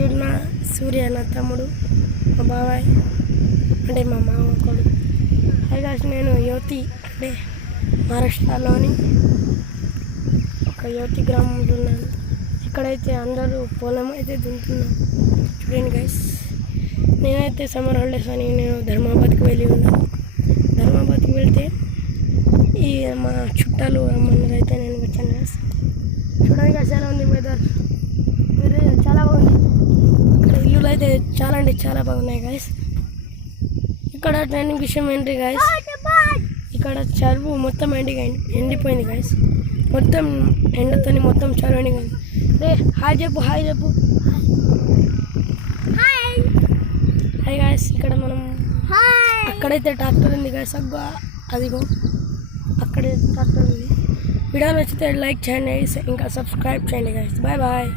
వీడు నా సూర్య నా తమ్ముడు, మా బాబాయ్ అంటే మా మామ కొడుకు. హాయ్ గాయ్స్, నేను యువతి అంటే మహారాష్ట్రలోని ఒక యువతి గ్రామంలో ఉన్నాను. ఇక్కడైతే అందరూ పొలం అయితే దున్నుతున్నాను. చూడండి గైస్, నేనైతే సమ్మర్ హాలిడేస్ అని నేను ధర్మాబాద్కి వెళ్ళి ఉన్నాను. ధర్మాబాద్కి వెళ్తే ఈ మా చుట్టాలు రమ్మన్నారు అయితే నేను వచ్చాను గైస్. చూడండి గైస్ ఎలా ఉంది వెదర్, చాలా బాగుంది. ఇక్కడ ఇల్లులు అయితే చాలా అంటే చాలా బాగున్నాయి గైస్. ఇక్కడ ట్రైనింగ్ విషయం ఏంటి గైస్, ఇక్కడ చెరువు మొత్తం ఎండిపోయింది గైస్. మొత్తం ఎండతోని మొత్తం చెరువు ఎండిపోయింది. రే హాయ్ చెప్పు, హాయ్ చెప్పు. హాయ్ గైస్, ఇక్కడ మనం అక్కడైతే ట్రాక్టర్ ఉంది గైస్, అదిగో అక్కడే ట్రాక్టర్ ఉంది. వీడియో నచ్చితే లైక్ చేయండి, ఇంకా సబ్స్క్రైబ్ చేయండి గైస్. Bye bye.